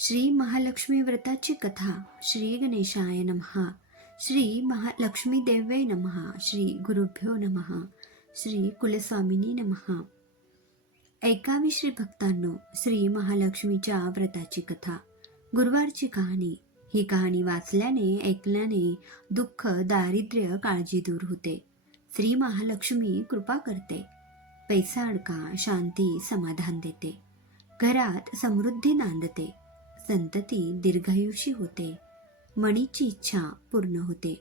श्री महालक्ष्मी व्रताची कथा श्री गणेशाय नमहा श्री महालक्ष्मी देवे नमहा श्री गुरुभ्यो नमहा श्री कुलस्वामिनी नमहा. ऐकावी श्री भक्तांनो श्री महालक्ष्मीच्या व्रताची कथा गुरुवारची कहाणी. ही कहाणी वाचल्याने ऐकल्याने दुःख दारिद्र्य काळजी दूर होते. श्री महालक्ष्मी कृपा करते. पैसा अडका शांती समाधान देते. घरात समृद्धी नांदते. संतती दीर्घायुषी होते. मणीची इच्छा पूर्ण होते.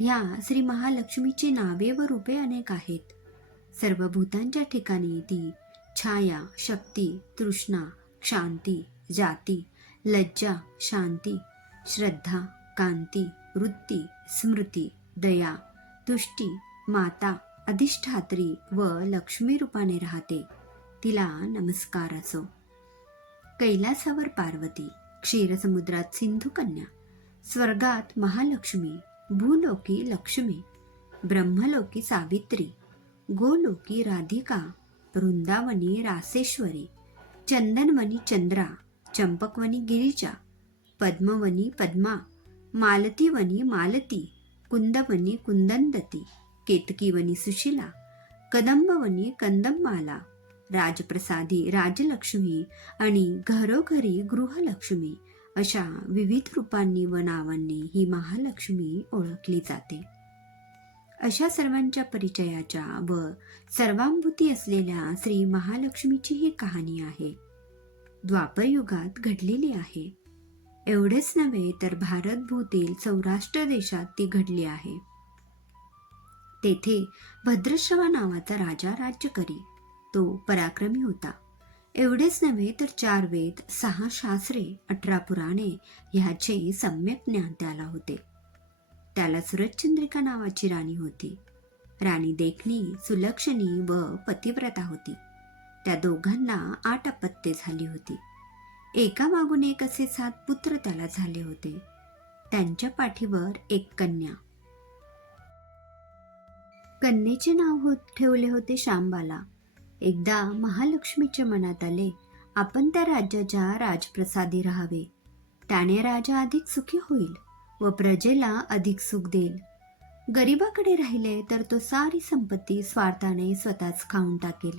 ह्या श्री महालक्ष्मीची नावे व रूपे अनेक आहेत. सर्व भूतांच्या ठिकाणी ती छाया शक्ती तृष्णा क्षांती जाती लज्जा शांती श्रद्धा कांती वृत्ती स्मृती दया तुष्टी माता अधिष्ठात्री व लक्ष्मी रूपाने राहते. तिला नमस्कार असो कैलासावर पार्वती क्षीरसमुद्रात सिंधुकन्या स्वर्गात महालक्ष्मी भूलोकी लक्ष्मी ब्रह्मलोकी सावित्री गोलोकी राधिका वृंदावनी रासेश्वरी चंदनवनी चंद्रा चंपकवनी गिरिजा पद्मवनी पद्मा मालतीवनी मालती कुंदवनी कुंदंदती केतकीवनी सुशिला कदंबवनी कंदम्माला राजप्रसादी राजलक्ष्मी आणि घरोघरी गृहलक्ष्मी अशा विविध रूपांनी व नावांनी ही महालक्ष्मी ओळखली जाते. अशा सर्वांच्या परिचयाच्या व सर्वांभूती असलेल्या श्री महालक्ष्मीची ही कहाणी आहे. द्वापर युगात घडलेली आहे. एवढेच नव्हे तर भारतभूतील सौराष्ट्र देशात ती घडली आहे. तेथे भद्रश्रवा नावाचा राजा राज्य करी तो पराक्रमी होता. एवढेच नव्हे तर चार वेद सहा शास्त्रे अठरा पुराणे ह्याचे सम्यक ज्ञान त्याला होते. त्याला सुरतचंद्रिका नावाची राणी होती. राणी देखणी सुलक्षणी व पतिव्रता होती. त्या दोघांना आठ अपत्ये झाली होती. एका मागून एक असे सात पुत्र त्याला झाले होते. त्यांच्या पाठीवर एक कन्या. कन्येचे नाव हो ठेवले होते शांबाला एकदा महालक्ष्मीच्या मनात आले आपण त्या राज्याच्या राजप्रसादी राहावे. त्याने राजा अधिक सुखी होईल व प्रजेला अधिक सुख देईल. गरिबाकडे राहिले तर तो सारी संपत्ती स्वार्थाने स्वतःच खाऊन टाकेल.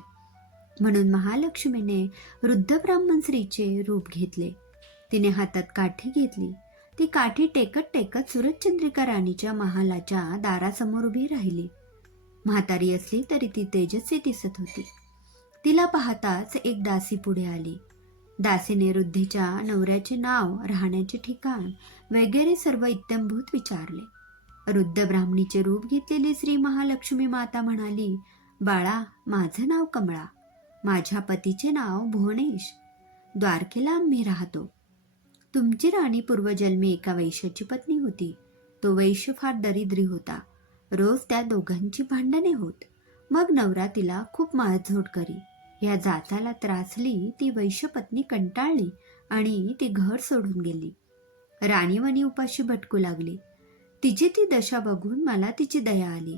म्हणून महालक्ष्मीने वृद्ध ब्राह्मण स्त्रीचे रूप घेतले. तिने हातात काठी घेतली. ती काठी टेकत टेकत सूरजचंद्रिका राणीच्या महालाच्या दारासमोर उभी राहिली. म्हातारी असली तरी ती तेजस्वी दिसत होती. तिला पाहताच एक दासी पुढे आली. दासीने वृद्धीच्या नवऱ्याचे नाव राहण्याचे ठिकाण वगैरे सर्व इत्यंभूत विचारले. वृद्ध ब्राह्मणीचे रूप घेतलेली श्री महालक्ष्मी माता म्हणाली बाळा माझं नाव कमळा. माझ्या पतीचे नाव भुवनेश. द्वारकेला आम्ही राहतो. तुमची राणी पूर्वजन्मी एका वैश्याची पत्नी होती. तो वैश्य फार दरिद्री होता. रोज त्या दोघांची भांडणे होत. मग नवरा तिला खूप माळझोड करी. या जाताला त्रासली ती वैश्यपत्नी कंटाळली आणि ती घर सोडून गेली. राणीवणी उपाशी भटकू लागली. तिची ती दशा बघून मला तिची दया आली.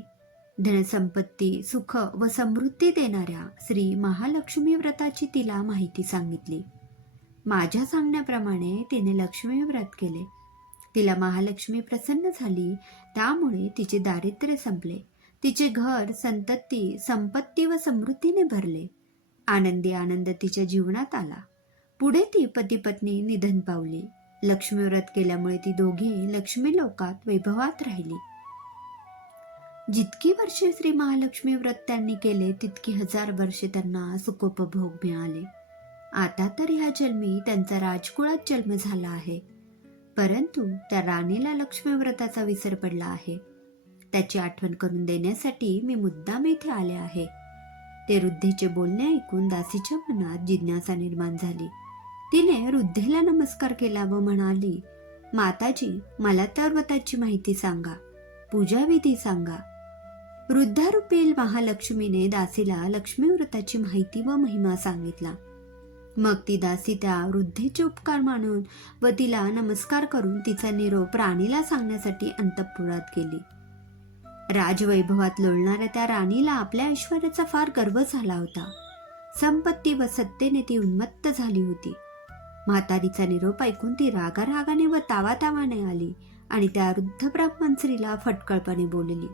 धनसंपत्ती सुख व समृद्धी देणाऱ्या श्री महालक्ष्मी व्रताची तिला माहिती सांगितली. माझ्या सांगण्याप्रमाणे तिने लक्ष्मी व्रत केले. तिला महालक्ष्मी प्रसन्न झाली. त्यामुळे तिचे दारिद्र्य संपले. तिचे घर संतती संपत्ती व समृद्धीने भरले. आनंदी आनंद तिच्या जीवनात आला. पुढे ती पती पत्नी निधन पावली. लक्ष्मी व्रत केल्यामुळे ती दोघे लक्ष्मी लोकात वैभवात राहिली. जितकी वर्षे श्री महालक्ष्मी व्रत त्यांनी केले तितकी हजार वर्षे त्यांना सुखोपभोग मिळाले. आता तर ह्या जन्मी त्यांचा राजकुळात जन्म झाला आहे. परंतु त्या राणीला लक्ष्मी व्रताचा विसर पडला आहे. त्याची आठवण करून देण्यासाठी मी मुद्दाम इथे आले आहे. ते वृद्धेचे बोलणे ऐकून दासीच्या मनात जिज्ञासा निर्माण झाली. तिने वृद्धेला नमस्कार केला व म्हणाली माताजी मला तर व्रताची माहिती सांगा पूजाविधी सांगा. वृद्धारुपील महालक्ष्मीने दासीला लक्ष्मी व्रताची माहिती व महिमा सांगितला. मग ती दासी त्या वृद्धेचे उपकार मानून व तिला नमस्कार करून तिचा निरोप राणीला सांगण्यासाठी अंतपुरात गेली. राजवैभवात लोळणाऱ्या त्या राणीला आपल्या ऐश्वर्याचा फार गर्व झाला होता. संपत्ती व सत्तेने ती उन्मत्त झाली होती. म्हातारीचा निरोप ऐकून ती रागा रागाने व तावातावाने आली आणि त्या वृद्ध ब्राह्मण स्त्रीला फटकळपणे बोलली.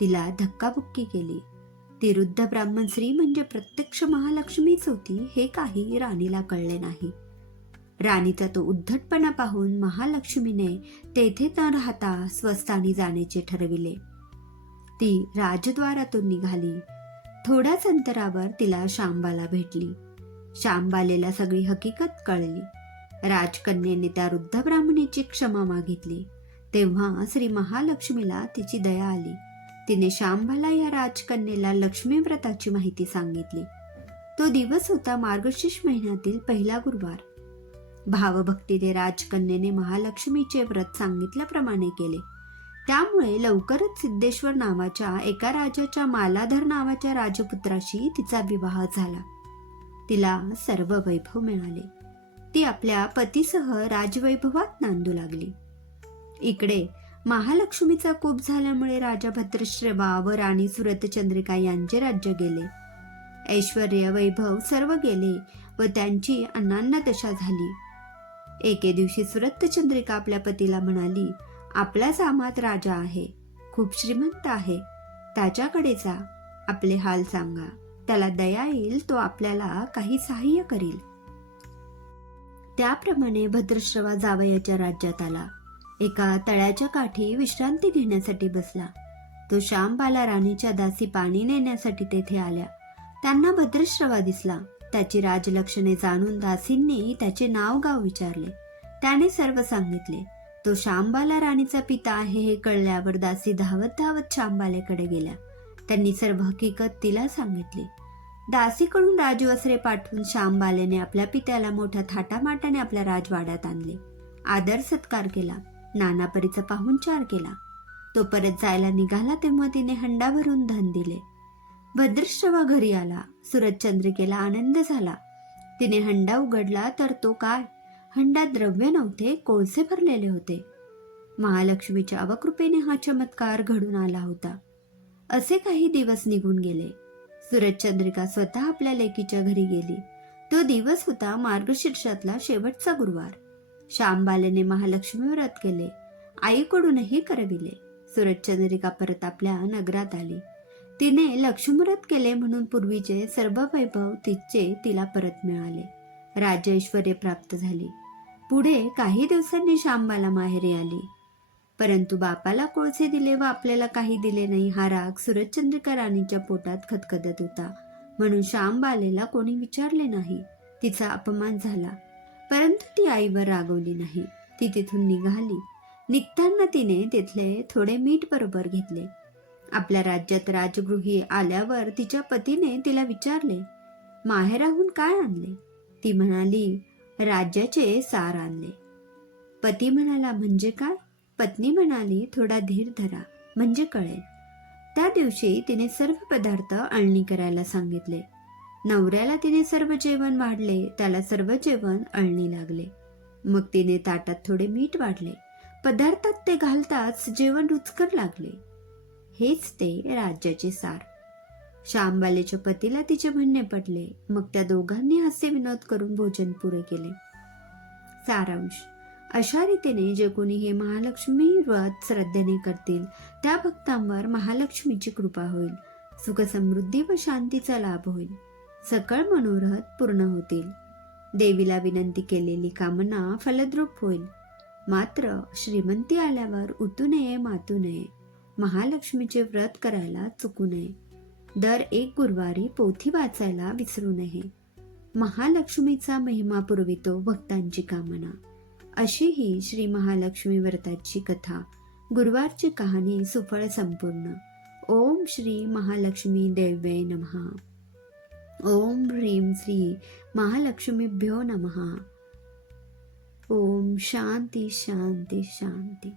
तिला धक्काबुक्की केली. ती वृद्ध ब्राह्मण स्त्री म्हणजे प्रत्यक्ष महालक्ष्मीच होती हे काही राणीला कळले नाही. राणीचा तो उद्धटपणा पाहून महालक्ष्मीने तेथे न राहता स्वस्थानी जाण्याचे ठरविले. ती राजद्वारातून निघाली. थोड्याच अंतरावर तिला शांबाला भेटली. शांबालेला सगळी हकीकत कळली. राजकन्येने त्या वृद्ध ब्राह्मणीची क्षमा मागितली. तेव्हा श्री महालक्ष्मीला तिची दया आली. तिने शांबाला या राजकन्येला लक्ष्मी व्रताची माहिती सांगितली. तो दिवस होता मार्गशीर्ष महिन्यातील पहिला गुरुवार. भावभक्तीने राजकन्येने महालक्ष्मीचे व्रत सांगितल्याप्रमाणे केले. त्यामुळे लवकरच सिद्धेश्वर नावाच्या एका राजाच्या मालाधर नावाच्या राजपुत्राशी तिचा विवाह झाला. तिला सर्व वैभव मिळाले. ती आपल्या पतीसह राजवैभवात नांदू लागली. इकडे महालक्ष्मीचा कोप झाल्यामुळे राजा भद्रश्रवा व राणी सुरतचंद्रिका यांचे राज्य गेले. ऐश्वर्य वैभव सर्व गेले व त्यांची अनान्न दशा झाली. एके दिवशी सुरतचंद्रिका आपल्या पतीला म्हणाली आपला सामात राजा आहे खूप श्रीमंत आहे. त्याच्याकडे जा आपले हाल सांगा. त्याला दया येईल तो आपल्याला काही सहाय्य करील. त्याप्रमाणे भद्रश्रवा जावयाच्या राज्यात आला. एका तळ्याच्या काठी विश्रांती घेण्यासाठी बसला. तो श्यामबाला राणीच्या दासी पाणी नेण्यासाठी तेथे आल्या. त्यांना भद्रश्रवा दिसला. त्याची राजलक्षणे जाणून दासींनी त्याचे नाव गाव विचारले. त्याने सर्व सांगितले. तो श्यामबाला राणीचा पिता आहे हे कळल्यावर दासी धावत धावत श्यामबालेकडे गेल्या. त्यांनी सर्व हकीकत तिला सांगितली. दासीकडून राजवस्त्रे पाठवून श्यामबालेने आपल्या पित्याला मोठ्या थाटामाटाने आपल्या राजवाड्यात आणले. आदर सत्कार केला. नानापरीचा पाहुणचार केला. तो परत जायला निघाला तेव्हा तिने हंडा भरून धन दिले. भद्रश्रवा घरी आला. सूरजचंद्रिकेला आनंद झाला. तिने हंडा उघडला तर तो काय? हंडात द्रव्य नव्हते कोळसे भरलेले होते. महालक्ष्मीच्या अवकृपेने हा चमत्कार घडून आला होता. असे काही दिवस निघून गेले. सूरजचंद्रिका स्वतः आपल्या लेकीच्या घरी गेली. तो दिवस होता मार्गशीर्षातला शेवटचा गुरुवार. श्यामबालेने महालक्ष्मी व्रत केले. आईकडूनही करविले. सूरजचंद्रिका परत आपल्या नगरात आली. तिने लक्ष्मीव्रत केले म्हणून पूर्वीचे सर्व वैभव तिचे तिला परत मिळाले. राज्य ऐश्वर प्राप्त झाली. पुढे काही दिवसांनी श्यामबाला माहेरी आली. परंतु बापाला कोळसे दिले व आपल्याला काही दिले नाही हा राग सुरतचंद्रिका राणीच्या पोटात खतखदत होता. म्हणून श्यामबालेला कोणी विचारले नाही. तिचा अपमान झाला. परंतु ती आईवर रागवली नाही. ती तिथून निघाली. निघताना तिने तिथले थोडे मीठ बरोबर घेतले. आपल्या राज्यात राजगृही आल्यावर तिच्या पतीने तिला विचारले माहेराहून काय आणले? ती म्हणाली राज्याचे सार आणले. पती म्हणाला म्हणजे काय? पत्नी म्हणाली थोडा धीर धरा म्हणजे कळेल. त्या दिवशी तिने सर्व पदार्थ अळणी करायला सांगितले. नवऱ्याला तिने सर्व जेवण वाढले त्याला सर्व जेवण अळणी लागले. मग तिने ताटात थोडे मीठ वाढले. पदार्थात ते घालताच जेवण रुचकर लागले. हेच ते राज्याचे सार. श्यामबालेच्या पतीला तिचे म्हणणे पडले. मग त्या दोघांनी हास्य विनोद करून भोजन पुरे केले. सारांश. अशा रीतीने जे कोणी हे महालक्ष्मी व्रत श्रद्धेने करतील त्या भक्तांवर महालक्ष्मीची कृपा होईल. सुख समृद्धी व शांतीचा लाभ होईल. सकळ मनोरथ पूर्ण होतील. देवीला विनंती केलेली कामना फलद्रूप होईल. मात्र श्रीमंती आल्यावर उतू नये मातू नये. महालक्ष्मीचे व्रत करायला चुकू नये. दर एक गुरुवारी पोथी वाचायला विसरू नये. महालक्ष्मीचा महिमा पुरवितो भक्तांची कामना. अशी ही श्री महालक्ष्मी व्रताची कथा. गुरुवारची कहाणी सुफळ संपूर्ण. ओम श्री महालक्ष्मी देव्ये नमहा ओम ह्रीं श्री महालक्ष्मीभ्यो नमः. ओम शांती शांती शांती.